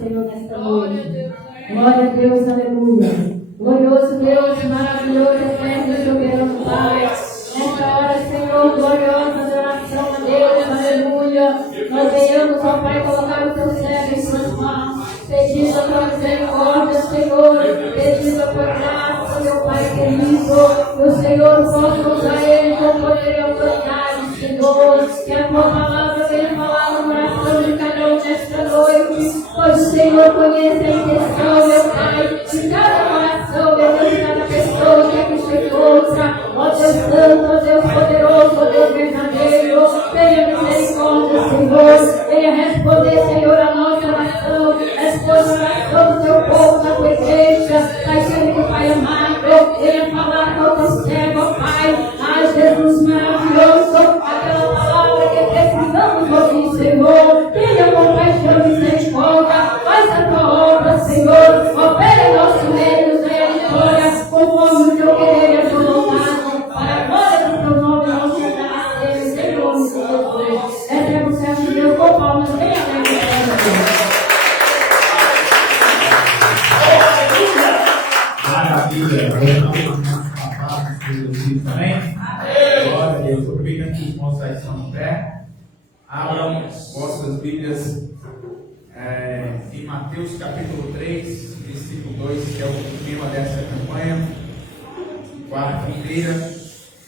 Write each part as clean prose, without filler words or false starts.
Senhor, nesta noite. Glória a Deus, aleluia. Glorioso Deus, maravilhoso, eterno e soberano Pai. Nesta hora, Senhor, gloriosa adoração a Deus, aleluia. Nós venhamos, ó Pai, colocar o teu servo em suas mãos, pedindo a tua misericórdia, Senhor, pedindo a tua graça, meu Pai querido, que o Senhor possa usar ele com poder e autoridade, Senhor, que a tua palavra venha falar no coração de cada um nesta noite, pois o Senhor conhece a intenção, meu Pai, de cada coração, meu Deus, de cada pessoa que aqui se encontra, ó Deus Santo, ó Deus poderoso, ó Deus verdadeiro, tenha misericórdia, Senhor, venha responder, Senhor, a nossa oração, responda a oração do teu povo, da tua igreja, daquele que Pai amado, venha falar com o teu servo, ó Pai, ai Jesus maravilhoso, aquela palavra que precisamos ouvir, Senhor, tenha compaixão e misericórdia, faz a tua obra, Senhor, opera em nosso meio, nos dê a vitória, conforme o teu querer e a tua vontade, para a glória do teu nome, nós te agradecemos, Senhor, meu Deus. Recebe o servo de Deus com palmas, bem alegre. Maravilha, também. Glória a Deus. Aproveitando que os irmãos já estão em pé, abram vossas Bíblias em Mateus capítulo 3, versículo 2, que é o tema dessa campanha. Quarta-feira,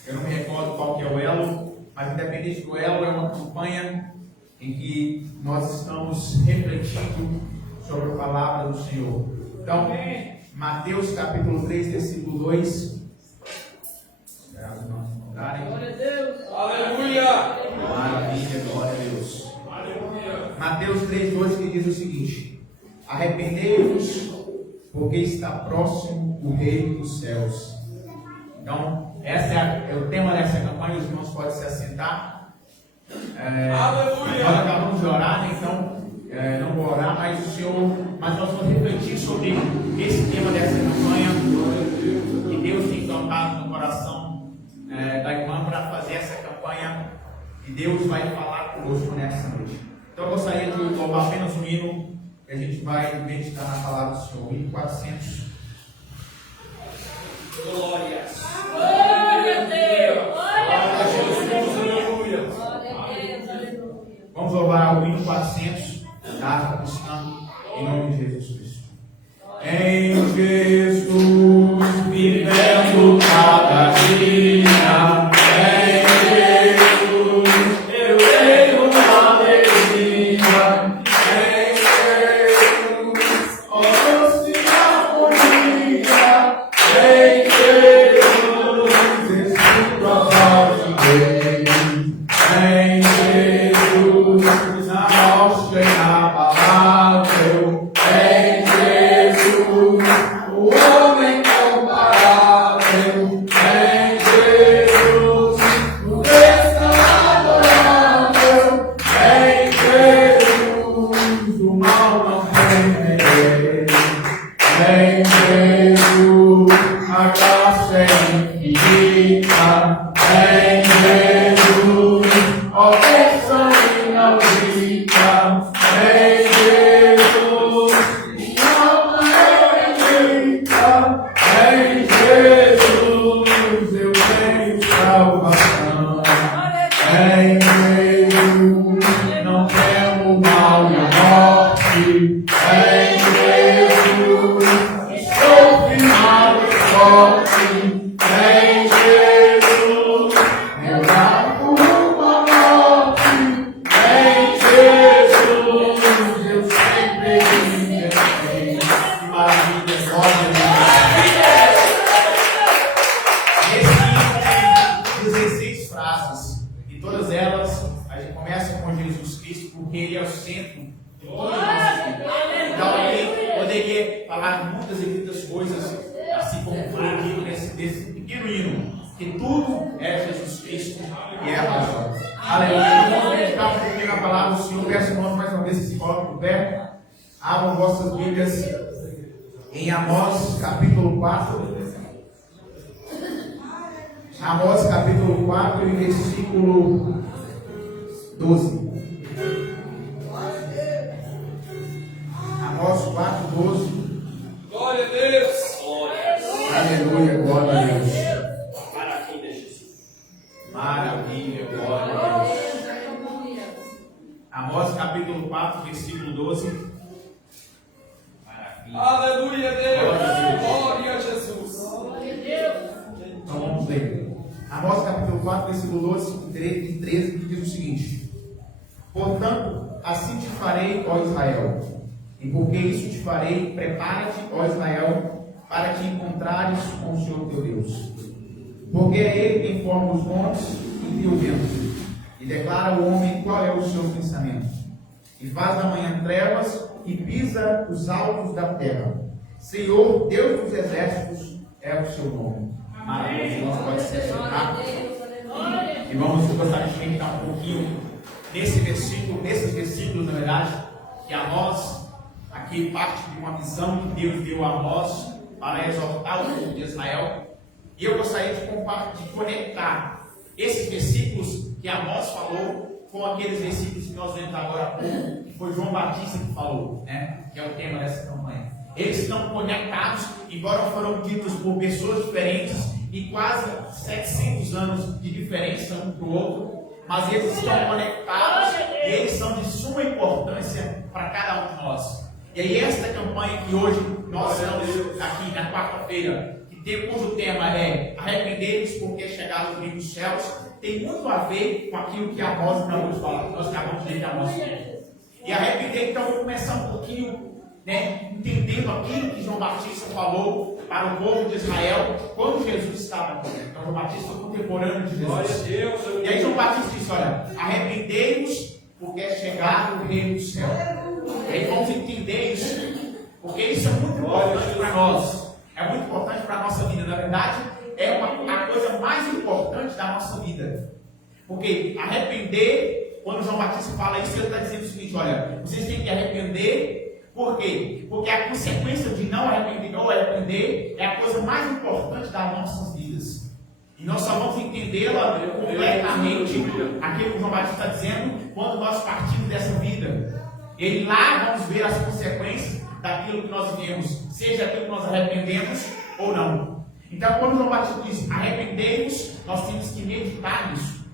eu não me recordo qual que é o elo, mas independente do elo, é uma campanha em que nós estamos refletindo sobre a palavra do Senhor. Então, Mateus capítulo 3, versículo 2. Glória a Deus. Aleluia. Maravilha, glória a Deus. Aleluia. Mateus 3, 2 que diz o seguinte: arrependei-vos, porque está próximo o reino dos céus. Então, esse é o tema dessa campanha. Os irmãos podem se assentar. Aleluia. Nós acabamos de orar, né? Então não vou orar, mas nós vamos refletir sobre esse tema dessa campanha, que Deus tem tocado no coração da irmã para fazer essa campanha, e Deus vai falar conosco nessa noite. Então eu gostaria de louvar apenas um hino, que a gente vai meditar na palavra do Senhor, 1400. Glórias. Glória a Deus. Aleluia. Vamos louvar o hino 400. Está buscando em nome de Jesus Cristo. Em Jesus vivendo cada dia, em Jesus eu tenho alegria, em Jesus doce harmonia, em Jesus escuto a voz de Deus, em Jesus na rocha e na palavra, em Jesus o homem comparável, em Jesus o Deus adorável, em Jesus o mal não tem poder, em Jesus a graça é infinita, em Jesus ó bênção inaudita, em Jesus minha alma é bendita, em Jesus eu tenho salvação, em Jesus não temo mal e a morte, em Jesus estou firmado e forte, em Jesus meu lado rumo à morte, em Jesus eu sempre me defendo. Que maravilha, glória a Deus. Esse tem 16 frases, e todas elas a gente começa com Jesus Cristo, porque Ele é o centro de toda a nossa vida. Então Ele poderia falar muitas e muitas coisas, assim como foi aqui nesse pequeno hino, que tudo é Jesus Cristo e é a razão. Aleluia. Vamos meditar um pouquinho na palavra do Senhor. Peço, irmãos, mais uma vez que se coloquem de pé. Abram vossas Bíblias em Amós capítulo 4. Amós capítulo 4 e versículo 12. Amós capítulo 4, versículo 12. Maravilha. Aleluia, Deus. Glória a Jesus. Glória a Deus. Então vamos ler. Amós capítulo 4, versículo 12 e 13, que diz o seguinte: portanto, assim te farei, ó Israel, e porque isso te farei, prepara-te, ó Israel, para que encontrares com o Senhor teu Deus. Porque é Ele quem forma os montes e cria o vento, e declara ao homem qual é o seu pensamento, e faz da manhã trevas e pisa os altos da terra. Senhor, Deus dos exércitos, é o seu nome. Amém. Nós pode se sentar. E vamos gostaria de meditar um pouquinho nesses versículos, na verdade, que Amós, aqui parte de uma visão que Deus deu a Amós para exortar o povo de Israel. E eu gostaria de conectar esses versículos que Amós falou com aqueles versículos que nós lemos agora há pouco, que foi João Batista que falou, né? Que é o tema dessa campanha. Eles estão conectados, embora foram ditos por pessoas diferentes e quase 700 anos de diferença um do outro, mas eles estão conectados e eles são de suma importância para cada um de nós. E aí esta campanha que hoje nós estamos aqui na quarta-feira, cujo tema é arrepender-vos porque chegaram o reino dos céus, tem muito a ver com aquilo que Amós acabou de falar, nós acabamos de ler que Amós falou. E arrepender, então, vou começar um pouquinho, entendendo aquilo que João Batista falou para o povo de Israel quando Jesus estava aqui. Então, João Batista foi contemporâneo de Jesus. E aí João Batista disse, olha, arrependei-vos porque é chegado o reino dos céus. E aí vamos entender isso, porque isso é muito importante para nós. É muito importante para a nossa vida. Na verdade, é a coisa mais importante da nossa vida. Porque arrepender, quando João Batista fala isso, ele está dizendo o seguinte, olha, vocês têm que arrepender. Por quê? Porque a consequência de não arrepender ou arrepender é a coisa mais importante das nossas vidas. E nós só vamos entendê-la completamente, aquilo que João Batista está dizendo, quando nós partimos dessa vida. E lá vamos ver as consequências daquilo que nós vivemos, seja aquilo que nós arrependemos ou não. Então, quando João Batista diz arrependemos, nós temos que meditar nisso.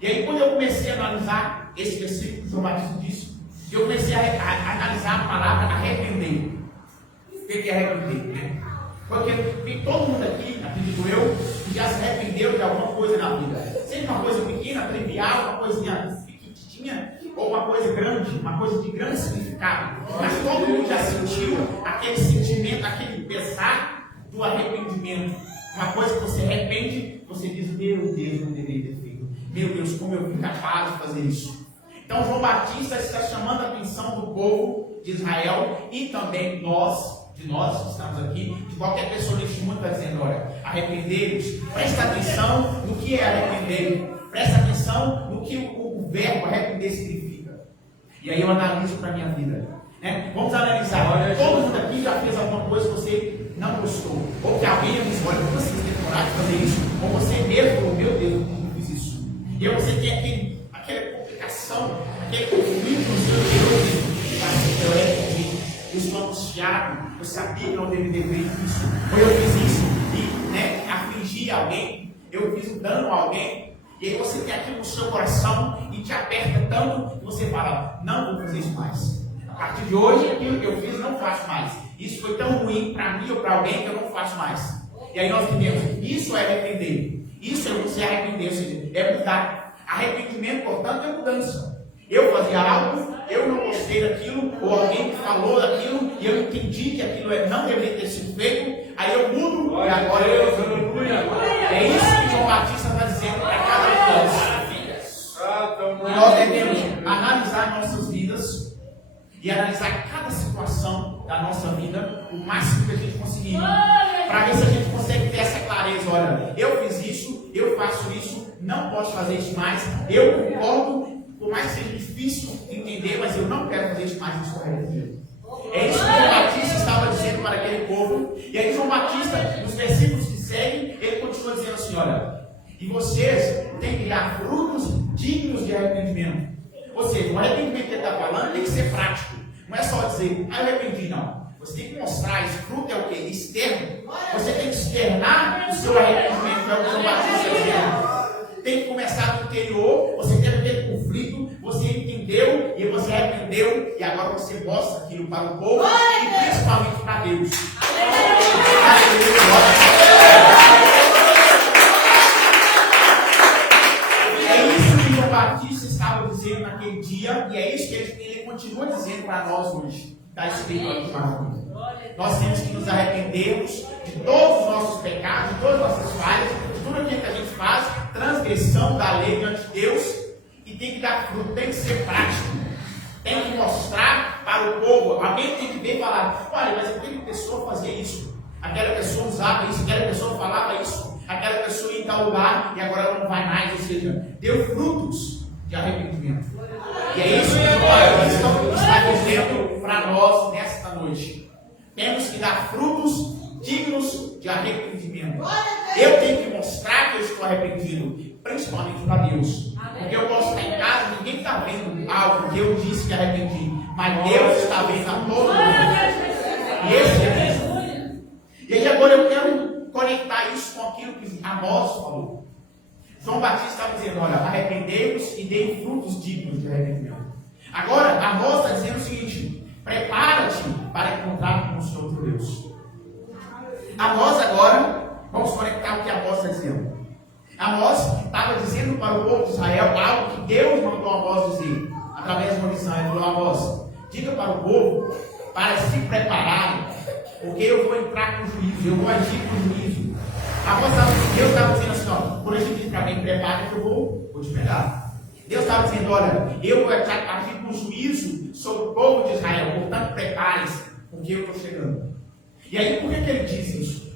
E aí, quando eu comecei a analisar esse versículo que João Batista disse, eu comecei a analisar a palavra arrepender. O que é arrepender? Porque tem todo mundo aqui, acredito eu, que já se arrependeu de alguma coisa na vida. Seja uma coisa pequena, trivial, uma coisinha pequenininha, ou uma coisa grande, uma coisa de grande significado. Mas todo mundo já sentiu aquele sentimento, aquele pesar do arrependimento. Uma coisa que você arrepende, você diz, meu Deus, não deveria ter feito. Meu Deus, como eu fui capaz de fazer isso. Então João Batista está chamando a atenção do povo de Israel e também de nós que estamos aqui, de qualquer pessoa neste mundo está dizendo, olha, arrepender-vos. Presta atenção no que é arrepender. Presta atenção no que o verbo arrepender significa. E aí eu analiso para a minha vida. Vamos analisar. Todo mundo aqui já fez alguma coisa que você não gostou. Ou que alguém disse, olha, você tem coragem de fazer isso. Ou você mesmo falou, meu Deus, eu não fiz isso. E aí você tem aquela complicação, aquele conflito no seu Deus. Mas eu arrependi. Eu estou angustiado. Eu sabia que não deveria ter feito isso. Ou eu fiz isso e afligi alguém. Eu fiz um dano a alguém. E aí você tem aquilo no seu coração e te aperta tanto que você fala, não vou fazer isso mais. A partir de hoje, aquilo que eu fiz, não faço mais. Isso foi tão ruim para mim ou para alguém que eu não faço mais. E aí nós entendemos, isso é arrepender. Isso é você arrepender, ou seja, é mudar. Arrependimento, portanto, é mudança. Eu fazia algo, eu não gostei daquilo, ou alguém falou daquilo, e eu entendi que aquilo não deveria ter sido feito, aí eu mudo, e agora eu é isso que João Batista está dizendo para cada um de nós. Nós devemos analisar nossas vidas e analisar cada situação da nossa vida o máximo que a gente conseguir, para ver se a gente consegue ter essa clareza. Olha, eu fiz isso, eu faço isso, não posso fazer isso mais, eu concordo, por mais que seja difícil entender, mas eu não quero fazer isso mais, isso é isso que João Batista estava dizendo para aquele povo. E aí João Batista, nos versículos que seguem, ele continua dizendo assim, olha, e vocês têm que dar frutos dignos de arrependimento. Ou seja, o arrependimento que ele está falando tem que ser prático. Não é só dizer, eu arrependi, não. Você tem que mostrar, esse fruto é o quê? Externo. Você tem que externar o seu arrependimento, é o que João Batista está dizendo. Tem que começar do interior, você teve aquele conflito, você entendeu e você arrependeu, e agora você mostra aquilo para o povo e principalmente para Deus. É isso que João Batista estava dizendo naquele dia, e é isso que ele continua dizendo para nós hoje. Está escrito aqui para nós. Nós temos que nos arrependermos de todos os nossos pecados, de todas as nossas falhas, de tudo aquilo que a gente faz, transgressão da lei diante de Deus, e tem que dar fruto, tem que ser prático, tem que mostrar para o povo. Alguém tem que ver e falar: olha, mas aquela pessoa fazia isso, aquela pessoa usava isso, aquela pessoa falava isso, aquela pessoa ia em tal lugar e agora ela não vai mais, ou seja, deu frutos de arrependimento. E é isso que o está dizendo para nós nesta noite. Temos que dar frutos dignos de arrependimento. Eu tenho que mostrar que eu estou arrependido, principalmente para Deus. Porque eu posso estar em casa, ninguém está vendo algo que eu disse que arrependi, mas Deus está vendo a todo mundo. E esse é isso. E aí agora eu quero conectar isso com aquilo que Amós falou. João Batista estava dizendo: olha, arrependei-vos e dei frutos dignos de arrependimento. Agora, Amós está dizendo o seguinte: prepara-te para encontrar com o Senhor teu Deus. Amós agora, vamos conectar o que Amós está dizendo. Amós estava dizendo para o povo de Israel algo que Deus mandou Amós dizer, através de uma missão. Ele falou: Amós, diga para o povo para se prepararem, porque eu vou entrar com juízo, eu vou agir com juízo. Deus estava dizendo assim: ó, quando a gente diz para mim, prepare que eu vou te pegar. Deus estava dizendo: olha, eu vou agir com juízo sobre o povo de Israel, portanto prepare-se, porque eu estou chegando. E aí, por que ele diz isso?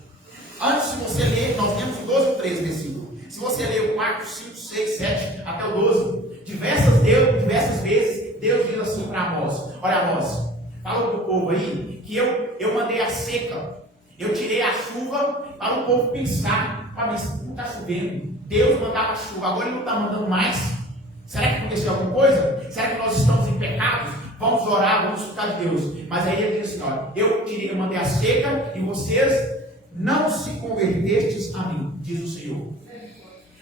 Antes, se você ler, nós temos o 12 e o 13 versículo. Se você ler o 4, 5, 6, 7 até o 12, diversas vezes Deus diz assim para Amós: olha, Amós, fala para o povo aí que eu mandei a seca, eu tirei a chuva para o povo pensar: para mim, não está chovendo, Deus mandava chuva, agora ele não está mandando mais. Será que aconteceu alguma coisa? Será que nós estamos em pecados? Vamos orar, vamos escutar de Deus. Mas aí ele diz assim: olha, eu mandei a seca e vocês não se convertestes a mim, diz o Senhor.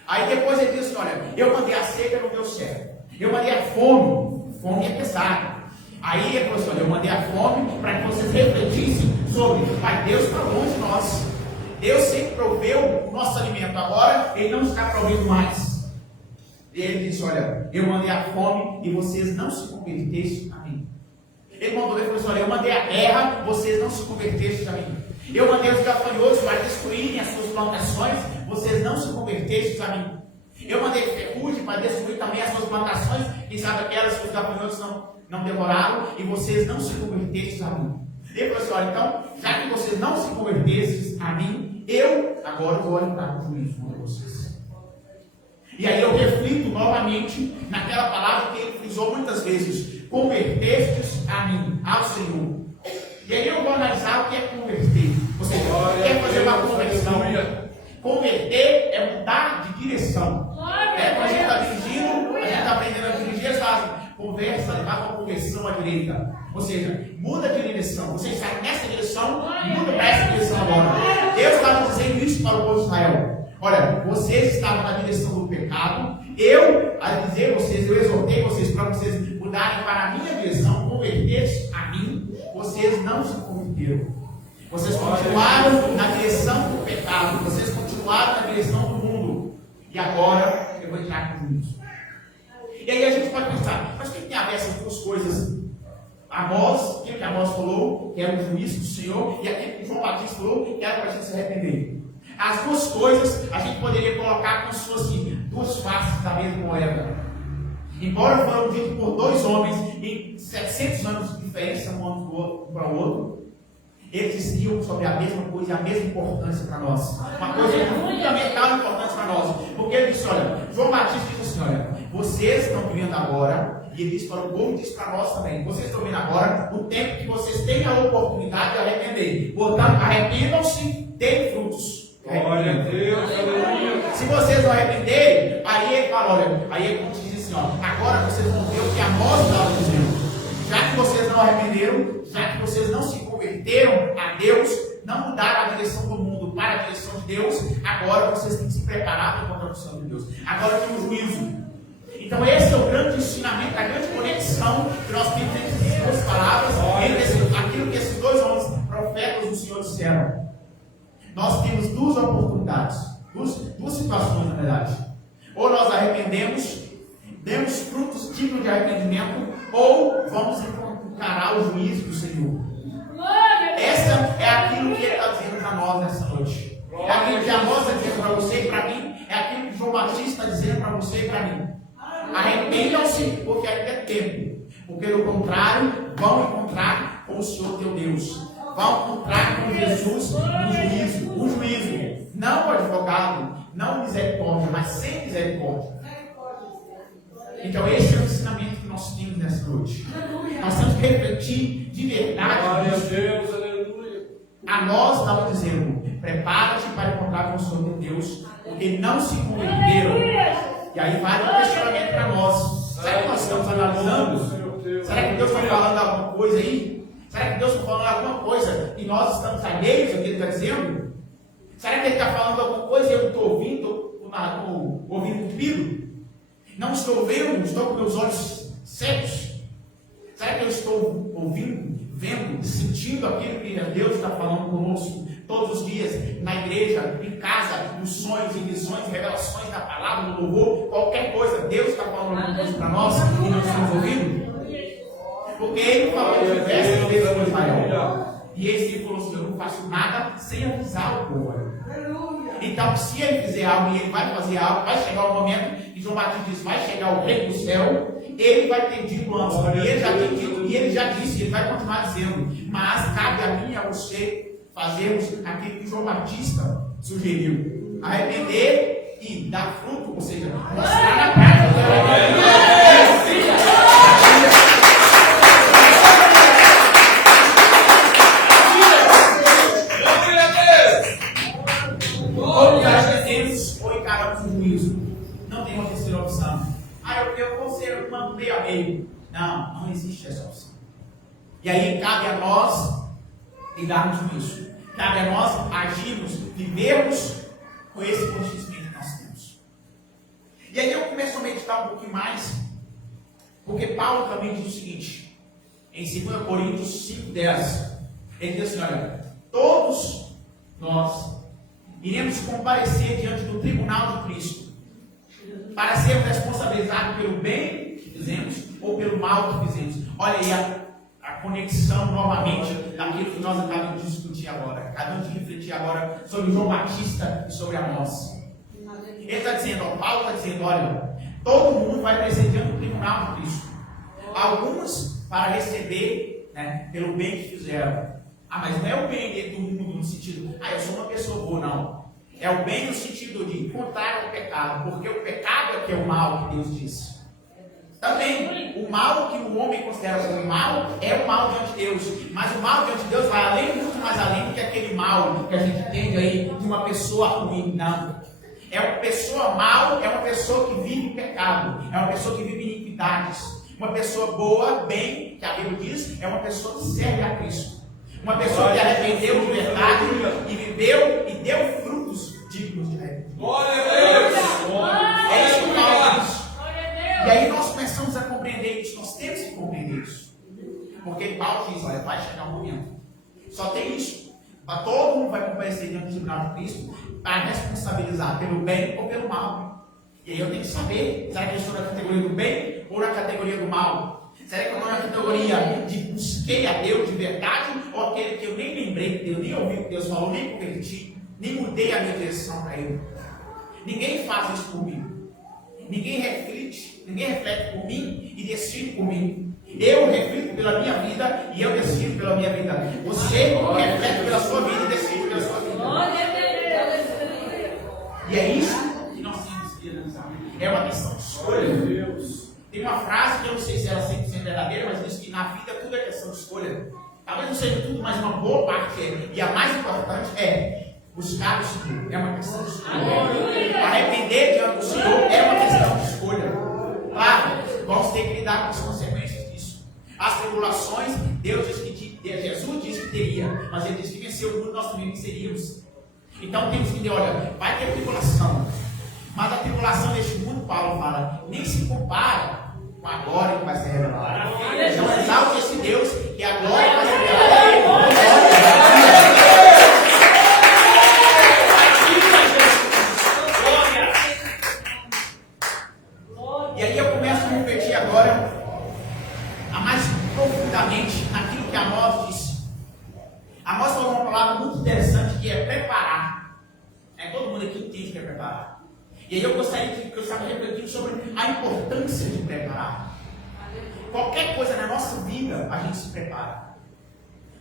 Aí depois ele diz assim: olha, eu mandei a seca e não deu certo. Eu mandei a fome é pesada. Aí ele falou assim: olha, eu mandei a fome para que vocês refletissem sobre: pai, Deus está longe de nós. Deus sempre proveu o nosso alimento, agora ele não está provendo mais. E ele disse: olha, eu mandei a fome e vocês não se convertessem a mim. Ele mandou, ele falou assim: olha, eu mandei a guerra, vocês não se convertessem a mim. Eu mandei os gafanhotos para destruírem as suas plantações, vocês não se convertessem a mim. Eu mandei ferrugem para destruir também as suas plantações, quem sabe aquelas que os gafanhotos não devoraram, e vocês não se convertessem a mim. Ele falou assim: olha, então, já que vocês não se convertessem a mim, eu agora vou entrar com juízo contra vocês. E aí eu reflito novamente naquela palavra que ele frisou muitas vezes: convertestes a mim, ao Senhor. E aí eu vou analisar o que é converter. Ou seja, quer fazer uma conversão. Converter é mudar de direção. Quando a gente está dirigindo, a gente está aprendendo a dirigir, eles fazem conversa, leva uma conversão à direita. Ou seja, muda de direção. Você está nessa direção, muda para essa direção agora. Deus estava dizendo isso para o povo de Israel. Olha, vocês estavam na direção do pecado. Eu exortei vocês para vocês mudarem para a minha direção, converter-se a mim. Vocês não se converteram. Vocês continuaram na direção do pecado. Vocês continuaram na direção do mundo. E agora eu vou entrar com juízo. E aí a gente pode pensar: mas o que tem a ver essas duas coisas? Amós, o que Amós falou, que era o juízo do Senhor, e aquilo que João Batista falou, que era para a gente se arrepender. As duas coisas a gente poderia colocar como se fossem duas faces da mesma moeda. Embora foram ditos por dois homens em 700 anos de diferença um para o outro, eles diziam sobre a mesma coisa e a mesma importância para nós. Uma coisa fundamental e importante para nós. Porque ele disse: olha, João Batista disse assim: olha, vocês estão vivendo agora, e ele disse para o povo e disse para nós também: vocês estão vendo agora o tempo que vocês têm a oportunidade de arrepender. Portanto, arrependam-se, deem frutos. Glória a Deus, aleluia. Se vocês não arrependerem, aí ele fala: olha, aí ele diz assim: ó, agora vocês vão ver o que Amós estava dizendo. Já que vocês não arrependeram, já que vocês não se converteram a Deus, não mudaram a direção do mundo para a direção de Deus, agora vocês têm que se preparar para encontrar o Senhor de Deus. Agora tem o juízo. Então esse é o grande ensinamento, a grande conexão que nós temos entre essas duas palavras, entre aquilo que esses dois homens profetas do Senhor disseram. Nós temos duas oportunidades, duas situações na verdade. Ou nós arrependemos, demos frutos dignos de arrependimento, ou vamos encarar o juízo do Senhor. Essa é aquilo que Ele está dizendo para nós nessa noite. É aquilo que Amós está dizendo para você e para mim. É aquilo que João Batista está dizendo para você e para mim. Arrependam-se, porque ainda é tempo. Porque do contrário, vão encontrar com o Senhor teu Deus. Vão encontrar com Jesus um juízo. Não o advogado, não misericórdia, mas sem misericórdia. Então esse é o ensinamento que nós temos nessa noite. Nós temos que refletir de verdade. Glória a Deus, aleluia. A nós estamos dizendo, prepara-te para encontrar com o Senhor teu Deus, porque não se converteram. E aí vai um questionamento para nós. Será que nós estamos analisando? Será que Deus está falando alguma coisa aí? Será que Deus está falando alguma coisa e nós estamos alheios ao que Ele está dizendo? Será que Ele está falando alguma coisa e eu estou ouvindo, estou ouvindo cupido? Não estou vendo, estou com meus olhos cegos. Será que eu estou ouvindo, vendo, sentindo aquilo que Deus está falando conosco todos os dias, na igreja, em casa, nos sonhos, em visões, revelações da palavra, do louvor, qualquer coisa, Deus está falando alguma coisa para nós e nós estamos ouvindo? Porque Ele falou diversas vezes com Israel. E Ele falou assim: eu não faço nada sem avisar o povo. Então, se Ele fizer algo e Ele vai fazer algo, vai chegar o momento, e João Batista diz, vai chegar o rei do céu, Ele vai ter dito antes, e Ele já tem dito, e Ele já disse, Ele vai continuar dizendo, mas cabe a mim e a você fazermos aquilo que João Batista sugeriu: arrepender e dar fruto, ou seja, mostrar na prática. Ou arrependemos ou encaramos o juízo. Não tem uma terceira opção. Eu vou ser uma meio a meio. Não existe essa opção. E aí cabe a nós lidarmos com isso. Cabe a nós agirmos, vivermos com esse conhecimento que nós temos. E aí eu começo a meditar um pouquinho mais, porque Paulo também diz o seguinte, em 2 Coríntios 5:10, ele diz assim: olha, todos nós iremos comparecer diante do tribunal de Cristo, para sermos responsabilizados pelo bem que fizemos ou pelo mal que fizemos. Olha aí a conexão novamente daquilo que nós acabamos de discutir agora, acabamos de refletir agora sobre João Batista e sobre Amós. Ele está dizendo, Paulo está dizendo, olha, todo mundo vai aparecer diante do tribunal de Cristo. Alguns para receber, pelo bem que fizeram. Mas não é o bem do mundo no sentido, eu sou uma pessoa boa, não. É o bem no sentido de encontrar o pecado, porque o pecado é que é o mal que Deus disse. Também, o mal que o homem considera como mal é o mal diante de Deus. Mas o mal diante de Deus vai além, muito mais além do que aquele mal que a gente entende aí de uma pessoa ruim. Não. É uma pessoa mal, é uma pessoa que vive em pecado, é uma pessoa que vive em iniquidades. Uma pessoa boa, bem, que a Bíblia diz, é uma pessoa que serve a Cristo. Uma pessoa que arrependeu de verdade e viveu e deu frutos dignos de arrependimento. Glória a Deus! É isso que Paulo diz. E aí nós começamos a compreender isso, nós temos que compreender isso. Porque Paulo diz, olha, vai chegar um momento. Só tem isso. Todo mundo vai comparecer diante do tribunal de Cristo para responsabilizar pelo bem ou pelo mal. E aí eu tenho que saber, será que eu estou na categoria do bem ou na categoria do mal? Será que eu estou na categoria de busquei a Deus de verdade, ou aquele que eu nem lembrei de Deus, nem ouvi o que Deus falou, nem converti, nem mudei a minha direção para Ele? Ninguém faz isso por mim. Ninguém reflete por mim e decide por mim. Eu reflito pela minha vida e eu decido pela minha vida. Você reflete pela sua vida e decide pela sua vida. E é isso que nós temos que analisar. É uma questão de escolha. Tem uma frase que eu não sei se ela é 100% verdadeira, mas diz que na vida tudo é questão de escolha. Talvez não seja tudo, mas uma boa parte é. E a mais importante é buscar o Senhor. É uma questão de escolha. Arrepender diante do Senhor é uma questão de escolha. Claro, vamos ter que lidar com as consequências disso. As tribulações, Jesus disse que teria, mas Ele disse que venceu o mundo, nós também venceríamos. Então temos que dizer, olha, vai ter tribulação, Mas a tribulação deste mundo, Paulo fala, nem se compara com a glória que vai ser revelada. Então exalte esse Deus, que a glória vai ser revelada a Ele. E aí eu começo a refletir agora, a mais profundamente, naquilo que Amós disse. Amós falou uma palavra muito interessante, que é preparar. Todo mundo aqui entende o que é preparar. E aí eu gostaria de refletir sobre a importância de preparar. Qualquer coisa na nossa vida, a gente se prepara.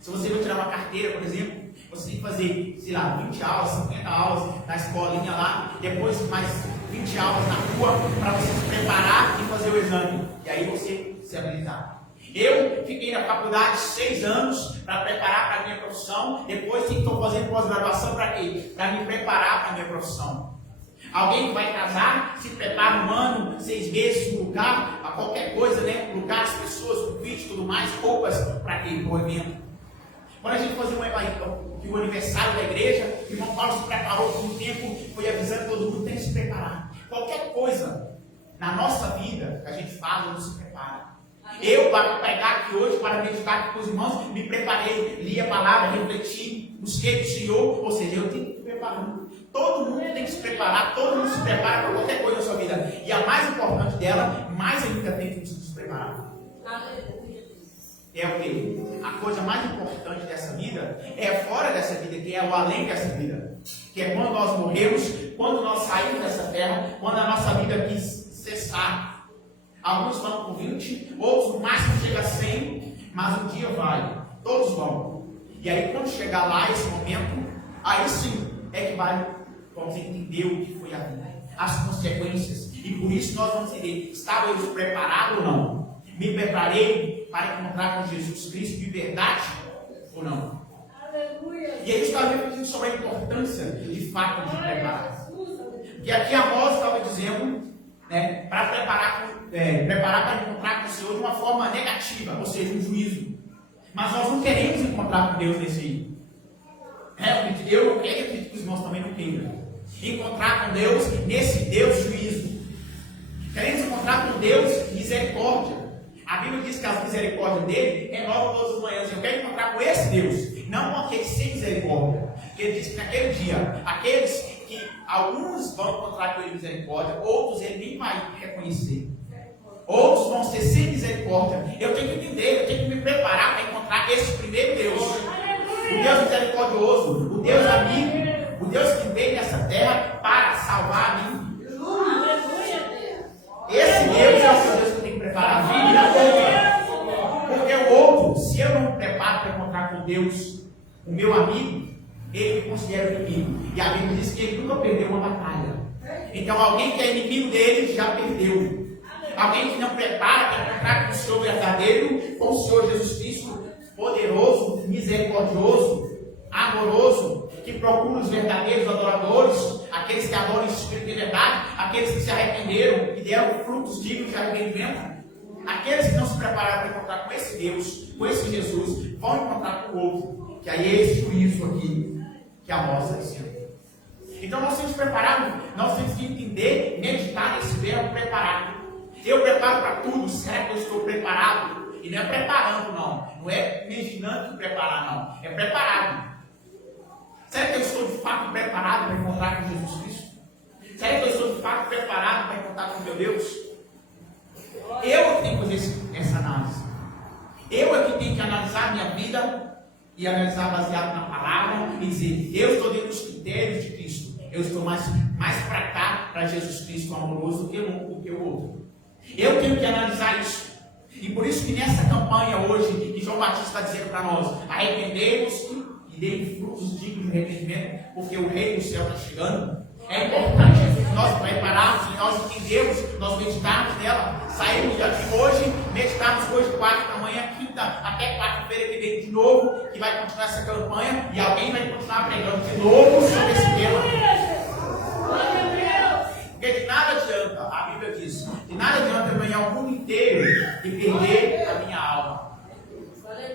Se você vai tirar uma carteira, por exemplo, você tem que fazer, sei lá, 20 aulas, 50 aulas na escolinha lá, depois mais 20 aulas na rua, para você se preparar e fazer o exame. E aí você se habilitar. Eu fiquei na faculdade 6 anos para preparar para a minha profissão. Depois estou fazendo pós-graduação para quê? Para me preparar para a minha profissão. Alguém que vai casar, se prepara 1 ano, 6 meses, um lugar, a qualquer coisa, né? Lugar, as pessoas, convite, tudo mais, roupas para quê? Para o evento. Quando a gente fazia o aniversário da igreja, o irmão Paulo se preparou por um tempo, foi avisando todo mundo, tem que se preparar. Qualquer coisa na nossa vida que a gente faz, a gente se prepara. Eu, para pregar aqui hoje, para meditar aqui com os irmãos, me preparei, li a palavra, refleti, busquei o Senhor, ou seja, eu tenho que me preparar. Todo mundo tem que se preparar, todo mundo se prepara para qualquer coisa na sua vida. E a mais importante dela, mais ainda tem que se preparar. É o quê? A coisa mais importante dessa vida é fora dessa vida, que é o além dessa vida. Que é quando nós morremos, quando nós saímos dessa terra, quando a nossa vida aqui cessar. Alguns vão com 20, outros no máximo chega a 100, mas um dia vai. Todos vão. E aí quando chegar lá, esse momento, aí sim é que vamos entender o que foi a vida, as consequências. E por isso nós vamos entender, estava eu preparado ou não? Me preparei para encontrar com Jesus Cristo de verdade ou não? Aleluia. E aí eu estava refletindo sobre a importância de fato de preparar. Porque aqui Amós estava dizendo, né, para preparar para encontrar com o Senhor de uma forma negativa, ou seja, um juízo. Mas nós não queremos encontrar com Deus nesse aí. Eu acredito que os irmãos também não queiram. Encontrar com Deus nesse Deus juízo. Queremos encontrar com Deus misericórdia. A Bíblia diz que a misericórdia dele é nova todas as manhãs. Eu quero encontrar com esse Deus, não com aquele sem misericórdia. Porque ele diz que naquele dia, aqueles que alguns vão encontrar com ele misericórdia, outros ele nem vai reconhecer. Outros vão ser sem misericórdia. Eu tenho que entender, eu tenho que me preparar para encontrar esse primeiro Deus. O Deus misericordioso, o Deus amigo, o Deus que veio nessa terra para salvar a mim. Esse Deus é o seu Deus que eu tenho que preparar a vida. Porque o outro, se eu não me preparo para encontrar com Deus, o meu amigo, ele me considera inimigo. E a Bíblia diz que ele nunca perdeu uma batalha. Então alguém que é inimigo dele já perdeu. Alguém que não prepara para encontrar com o Senhor verdadeiro, com o Senhor Jesus Cristo, poderoso, misericordioso, amoroso, que procura os verdadeiros adoradores, aqueles que adoram em espírito de verdade, aqueles que se arrependeram e deram frutos dignos de arrependimento. Aqueles que não se prepararam para encontrar com esse Deus, com esse Jesus, vão encontrar com o outro, que aí é esse juízo aqui que Amós está dizendo. Então nós temos que preparar, nós temos que entender, meditar nesse verbo preparado. Eu preparo para tudo, será que eu estou preparado? E não é preparando, não. Não é imaginando preparar, não. É preparado. Será que eu estou de fato preparado para encontrar com Jesus Cristo? Será que eu estou de fato preparado para encontrar com meu Deus? Eu que tenho que fazer essa análise. Eu é que tenho que analisar a minha vida e analisar baseado na palavra e dizer, eu estou dentro dos critérios de Cristo. Eu estou mais para cá, para Jesus Cristo amoroso do que o outro. Eu tenho que analisar isso. E por isso que nessa campanha hoje, que João Batista está dizendo para nós, arrependemos e deem frutos dignos de arrependimento, porque o Rei do Céu está chegando. É importante nós prepararmos, nós entendermos, nós meditarmos nela, sairmos daqui hoje, meditarmos hoje, 4 da manhã, quinta, até quarta-feira que vem de novo, que vai continuar essa campanha, e alguém vai continuar pregando de novo sobre esse tema. Porque de nada adianta, a Bíblia diz, de nada adianta eu ganhar o mundo inteiro e perder a minha alma.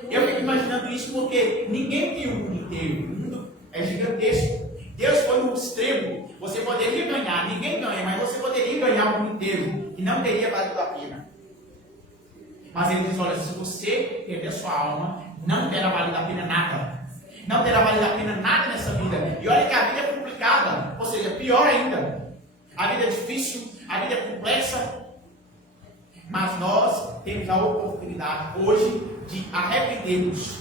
Eu fico imaginando isso porque ninguém tem o mundo inteiro, o mundo é gigantesco. Deus foi no extremo, Você poderia ganhar, ninguém ganha, mas você poderia ganhar o mundo inteiro e não teria valido a pena. Mas ele diz, olha, se você perder sua alma, não terá valido a pena nada. Não terá valido a pena nada nessa vida. E olha que a vida é complicada, ou seja, pior ainda. A vida é difícil, a vida é complexa. Mas nós temos a oportunidade hoje de arrependermos,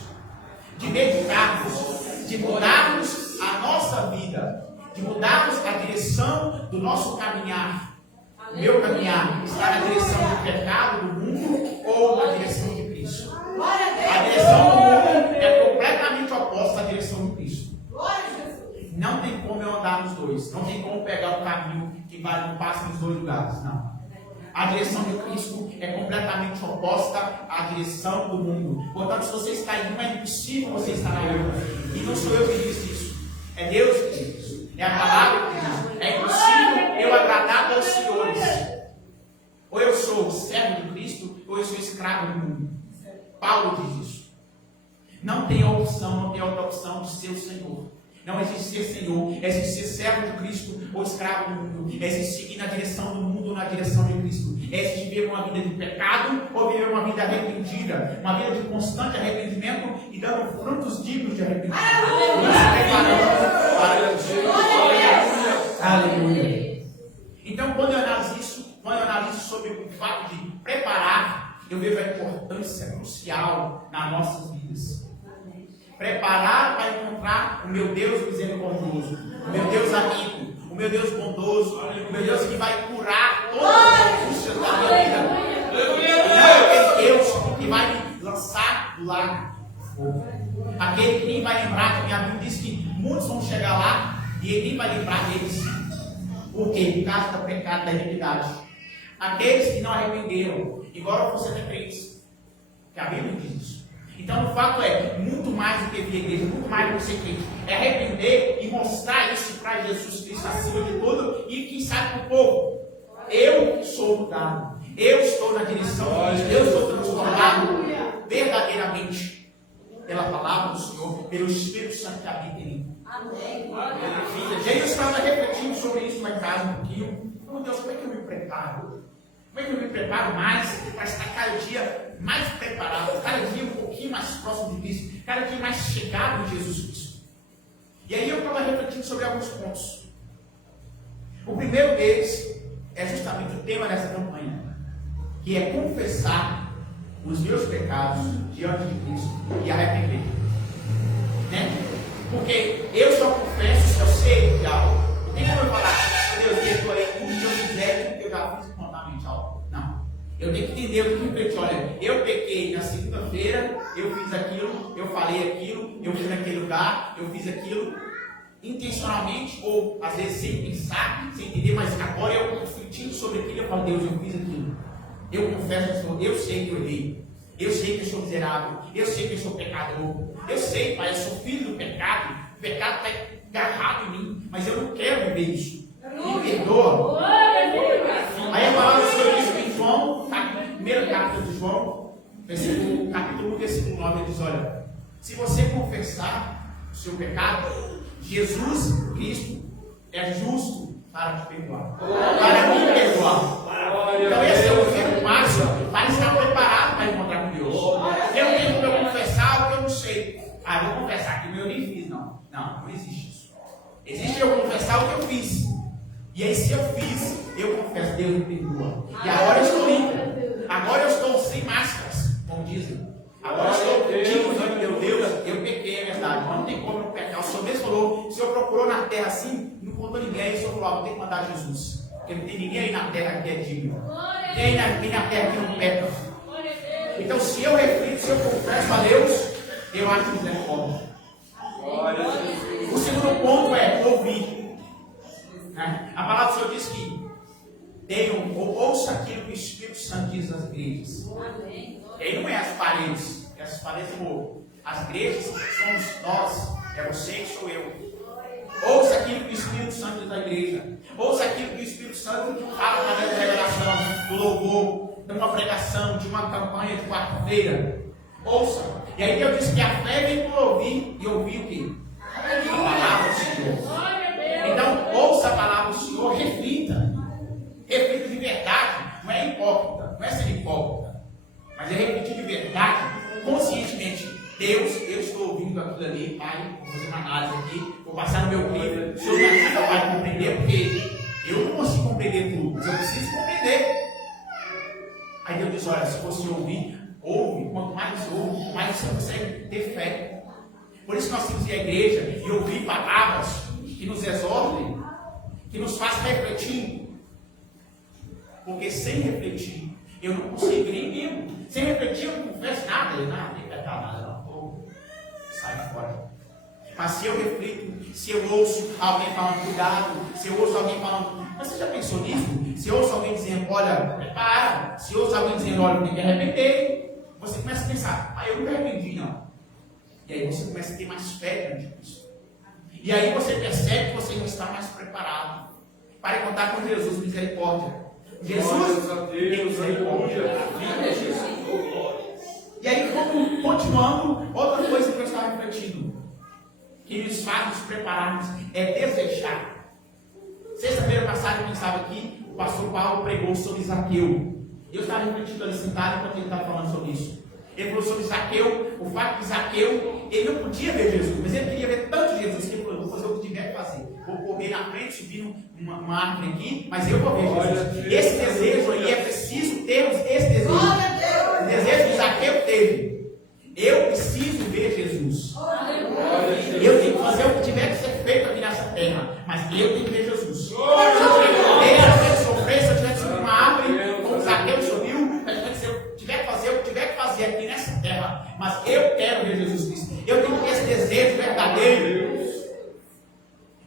de meditarmos, de mudarmos a nossa vida, de mudarmos a direção do nosso caminhar. O meu caminhar está na direção do pecado, do mundo, ou na direção de Cristo? A direção do mundo é completamente oposta à direção de Cristo. Não tem como eu andar nos dois. Não tem como pegar o caminho que não passa nos dois lugares. Não. A direção de Cristo é completamente oposta à direção do mundo. Portanto, se você está em uma, é impossível você estar na outra. E não sou eu que disse isso. É Deus que diz isso. É a palavra que diz isso. É impossível eu agradar aos senhores. Ou eu sou servo de Cristo, ou eu sou escravo do mundo. Paulo diz isso. Não tem opção, não tem outra opção de ser o Senhor. Não existe ser Senhor, existe ser servo de Cristo ou escravo do mundo. Existe seguir na direção do mundo ou na direção de Cristo. Existe viver uma vida de pecado ou viver uma vida arrependida. Uma vida de constante arrependimento e dando frutos dignos de arrependimento. Aleluia. Então, quando eu analiso isso sobre o fato de preparar, eu vejo a importância crucial nas nossas vidas. Preparar para encontrar o meu Deus misericordioso, o meu Deus amigo, o meu Deus bondoso, o meu Deus que vai curar todas as angústias da minha vida. Não aquele Deus que vai me lançar do lago de fogo. Aquele que nem vai lembrar, que minha Bíblia diz que muitos vão chegar lá e ele nem vai lembrar deles. Por quê? Por causa do pecado da iniquidade. Aqueles que não arrependeram, igual você tem crentes, que a Bíblia diz isso. Então, o fato é, muito mais do que vir à igreja, muito mais do que ser crente, é arrepender e mostrar isso para Jesus Cristo acima de tudo e quem sabe para o povo. Eu sou mudado, eu estou na direção de Deus, eu estou transformado verdadeiramente pela palavra do Senhor, pelo Espírito Santo que habita em mim. Amém. Jesus estava refletindo sobre isso lá em casa um pouquinho. Meu Deus, como é que eu me preparo? Como é que eu me preparo mais para estar cada dia mais preparado, cada dia um pouquinho mais próximo de Cristo, cada dia mais chegado em Jesus Cristo? E aí eu estava refletindo sobre alguns pontos. O primeiro deles é justamente o tema dessa campanha, que é confessar os meus pecados diante de Cristo e arrepender. Né? Porque eu só confesso se eu sei de algo. Não tem como eu falar, Deus, perdoa aí, como se eu fizesse o que eu já fiz espontaneamente algo. Não. Eu tenho que entender o que eu olha, eu pequei na segunda-feira, eu fiz aquilo, eu falei aquilo, eu fui naquele lugar, eu fiz aquilo intencionalmente, ou às vezes sem pensar, sem entender, mas agora eu refletindo sobre aquilo, eu falo, Deus, eu fiz aquilo. Eu confesso, Senhor, eu sei que eu errei. Eu sei que eu sou miserável, eu sei que eu sou pecador, eu sei, Pai, eu sou filho do pecado, o pecado está agarrado em mim, mas eu não quero viver isso. Me perdoa. Aí a palavra do Senhor diz em João, primeiro capítulo de João, capítulo 1, versículo 9, ele diz, olha, se você confessar o seu pecado, Jesus Cristo é justo para te perdoar, para me perdoar. Então esse é o primeiro passo para estar preparado para encontrar com Deus. Eu não tenho como eu confessar o que eu não sei. Eu vou confessar que eu nem fiz, não. Não existe isso. Existe eu confessar o que eu fiz. E aí se eu fiz, eu confesso, Deus me perdoa. E agora eu estou limpo. Agora eu estou sem máscaras, como dizem. Agora eu estou digno diante de meu Deus. Eu pequei, é verdade. Mas não tem como eu pecar. O Senhor mesmo falou, o Senhor procurou na terra assim, não contou ninguém. Aí o Senhor falou, vou ter que mandar Jesus. Porque não tem ninguém aí na terra que é digno. Ninguém na terra que não peca. Então, se eu reflito, se eu confesso a Deus, eu acho misericórdia. O segundo ponto é ouvir. A palavra do Senhor diz que ouça aquilo que o Espírito Santo diz às igrejas. E aí não é as paredes. Essas paredes são as igrejas, somos nós. É você e sou eu. Ouça aquilo que o Espírito Santo diz à igreja. Ouça aquilo que o Espírito Santo fala através da revelação, do louvor, de uma pregação, de uma campanha de quarta-feira. Ouça. E aí Deus diz que a fé vem por ouvir. E ouvir o quê? A palavra do Senhor. Então, ouça a palavra Deus, eu estou ouvindo aquilo ali, Pai, vou fazer uma análise aqui, vou passar no meu crivo. O Senhor me ajuda, Pai, a compreender, porque eu não consigo compreender tudo, mas eu preciso compreender. Aí Deus diz, olha, se você ouvir, ouve, quanto mais ouve, mais você consegue ter fé. Por isso nós temos que ir à igreja e ouvir palavras que nos exortem, que nos façam refletir. Porque sem refletir, eu não consigo nem mesmo. Sem refletir, eu não confesso nada, nem pecar nada, não. Sai fora. Mas se eu reflito, se eu ouço alguém falando cuidado, se eu ouço alguém falando, mas você já pensou nisso? Se eu ouço alguém dizendo, olha, prepara, se eu ouço alguém dizendo, olha, tem que arrepender, você começa a pensar, eu nunca arrependi, não. E aí você começa a ter mais fé diante disso. E aí você percebe que você não está mais preparado para contar com Jesus, misericórdia. Jesus, tem misericórdia. E aí, continuando, outra coisa que eu estava refletindo, que nos faz nos prepararmos, é desejar. Sexta-feira passada, quem estava aqui, o pastor Paulo pregou sobre Zaqueu. Eu estava refletindo ali sentado enquanto ele estava falando sobre isso. Ele falou sobre Zaqueu, o fato de Zaqueu, ele não podia ver Jesus, mas ele queria ver tanto Jesus, que ele falou, vou fazer o que tiver que fazer. Vou correr na frente, subir uma árvore aqui, mas eu vou ver Jesus. Esse desejo aí, é preciso termos esse desejo. O desejo que Zaqueu teve. Eu preciso ver Jesus. Eu tenho que fazer o que tiver que ser feito aqui nessa terra, mas eu tenho que ver Jesus. Se eu tiver que sofrer, se eu tiver que subir uma árvore, como Zaqueu subiu, se eu tiver que fazer o que tiver que fazer aqui nessa terra, mas eu quero ver Jesus Cristo. Eu tenho que ter esse desejo verdadeiro.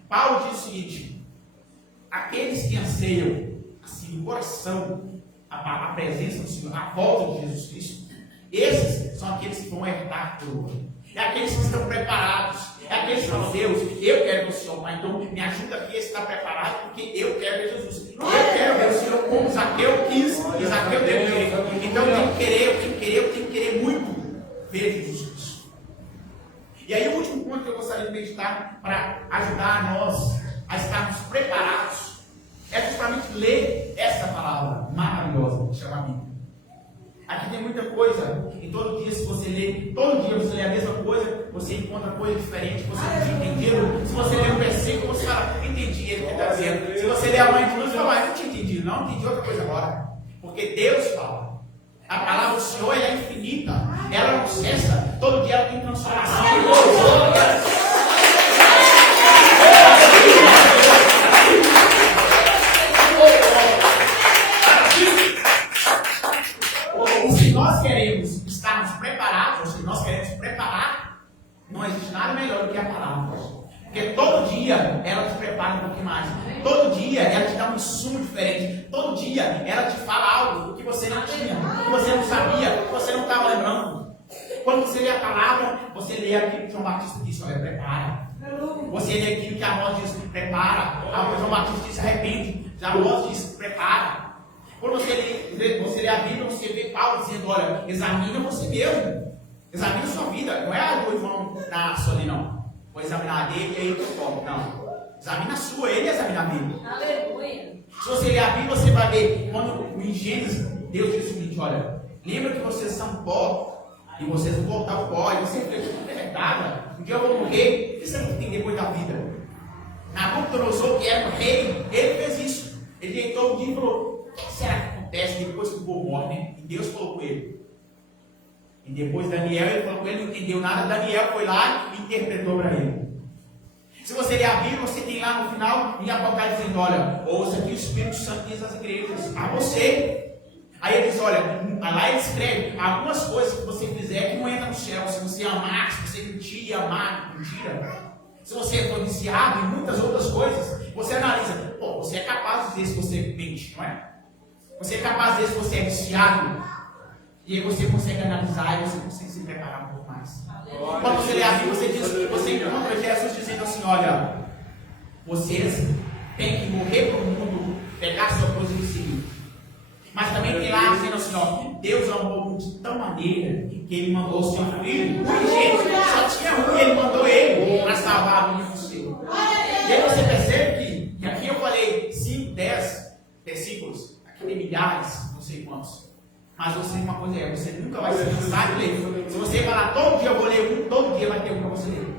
Paulo diz o seguinte: aqueles que anseiam assim, no coração a presença do Senhor, a volta de Jesus Cristo, esses são aqueles que vão herdar tudo. É aqueles que estão preparados. É aqueles que falam, Deus, eu quero ver o Senhor, mas então me ajuda aqui a estar preparado, porque eu quero ver Jesus. Eu quero ver o Senhor como Zaqueu quis, e Zaqueu teve direito. Então eu tenho que querer muito ver Jesus Cristo. E aí o último ponto que eu gostaria de meditar para ajudar nós a estarmos preparados é justamente ler essa palavra maravilhosa que chama a Bíblia. Aqui tem muita coisa, e todo dia, se você lê, todo dia você lê a mesma coisa, você encontra coisa diferente, você não tinha entendido. Se você lê um versículo, você fala, entendi ele que está dizendo. Se você lê a mãe de Deus, você fala, não tinha entendido, não entendi outra coisa agora. Porque Deus fala. A palavra do Senhor é infinita, ela não cessa, todo dia ela tem transformação. Se nós queremos estarmos preparados, ou se nós queremos preparar, não existe nada melhor do que a palavra. Porque todo dia ela te prepara um pouquinho mais. Todo dia ela te dá um insumo diferente. Todo dia ela te fala algo que você não tinha, que você não sabia, que você não estava lembrando. Quando você lê a palavra, você lê aquilo que João Batista disse, olha, prepara. Você lê aquilo que a voz diz, prepara. A João Batista diz, arrepende. A voz diz, prepara. Quando você lê a Bíblia, você vê Paulo dizendo, olha, examina você mesmo. Examina a sua vida. Não é a do João Nasso ali, não. Vou examinar a dele e aí eu tomo. Não. Examina a sua, ele examina a Bíblia. Aleluia. Se você ler a Bíblia, você vai ver, quando em Gênesis, Deus diz o seguinte, olha, lembra que vocês são pó, e vocês vão voltar ao pó, e você reflete, não é verdade. Um dia eu vou morrer, o que você não tem depois da vida? Nabucodonosor, que era o rei, ele fez isso. Ele deitou um dia e falou, o que será que acontece depois que o povo morre, né? E Deus falou com ele. E depois Daniel, ele falou com ele, não entendeu nada. Daniel foi lá e interpretou para ele. Se você ler a Bíblia, você tem lá no final, em Apocalipse dizendo, olha, ouça aqui o Espírito Santo diz às igrejas, a você. Aí ele diz, olha, lá ele escreve, algumas coisas que você fizer que não entra no céu. Se você amar, se você mentir, amar, mentira. Se você for viciado em muitas outras coisas, você analisa, pô, você é capaz de dizer se você mente, não é? Você é capaz de dizer se você é viciado. E aí você consegue analisar e você consegue se preparar um pouco mais. Quando você lê a Bíblia, você encontra Jesus dizendo assim, olha, vocês têm que morrer para o mundo, pegar sua cruz e me seguir. Mas também tem lá dizendo assim, ó, Deus amou o mundo de tal maneira que ele mandou o seu filho. Gente, só tinha um e ele mandou ele para salvar a vida do seu. E aí você percebe que aqui eu falei 5, 10 versículos, aqui tem milhares, não sei quantos. Mas você, uma coisa você nunca vai se cansar de ler. Se você falar todo dia eu vou ler um, todo dia vai ter um para você ler.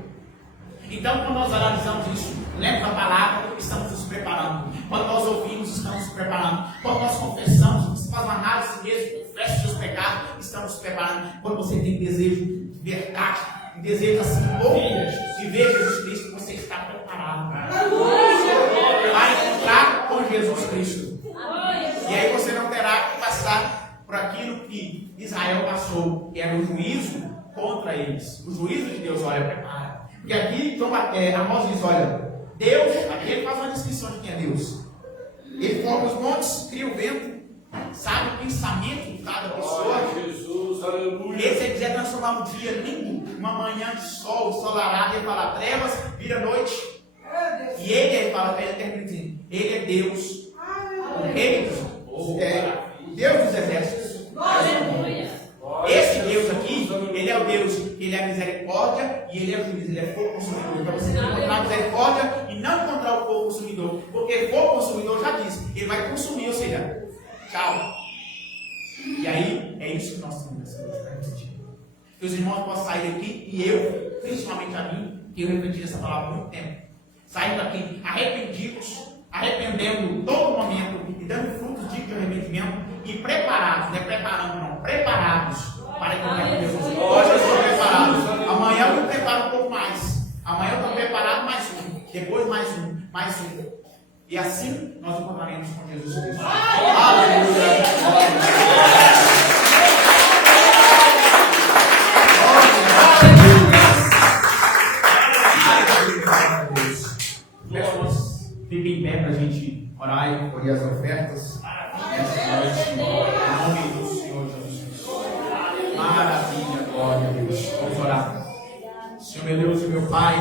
Então, quando nós analisamos isso, lemos a palavra, estamos nos preparando. Quando nós ouvimos, estamos nos preparando. Quando nós confessamos, você faz uma análise mesmo, confessa os seus pecados, estamos nos preparando. Quando você tem desejo de verdade, um desejo assim, louco, de ver Jesus Cristo, você está preparado para encontrar com Jesus Cristo. E aí você não terá que passar por aquilo que Israel passou, que era o juízo contra eles. O juízo de Deus, olha, prepara. Porque aqui, Amós diz, olha, Deus, aqui ele faz uma descrição de quem é Deus. Ele forma os montes, cria o vento, sabe o pensamento de cada pessoa. Jesus, aleluia. E se ele quiser transformar um dia lindo, uma manhã de sol, ensolarado, ele fala trevas, vira noite. E ele fala, ele termina dizendo, ele é Deus. Ele é Deus dos exércitos. Esse Deus aqui, ele é o Deus, ele é a misericórdia e ele é o juiz, ele é fogo consumidor. Para você encontrar a misericórdia e não encontrar o fogo consumidor. Porque fogo consumidor já disse, ele vai consumir, ou seja, tchau. E aí, é isso que nós temos nessa noite. Que os irmãos possam sair daqui e eu, principalmente a mim, que eu repeti essa palavra há muito tempo, sair daqui arrependidos, arrependendo todo momento e dando frutos dignos de arrependimento e preparados, não é preparando não, preparados para encontrar com Jesus. Hoje eu estou preparado, amanhã eu me preparo um pouco mais, amanhã eu estou preparado mais um, depois mais um, e assim nós encontraremos com Jesus Cristo. Aleluia! Fiquem em pé para a gente orar e colher as ofertas nessa noite, em nome do Senhor Jesus Cristo. Maravilha, glória a Deus. Vamos orar. Senhor meu Deus e meu Pai,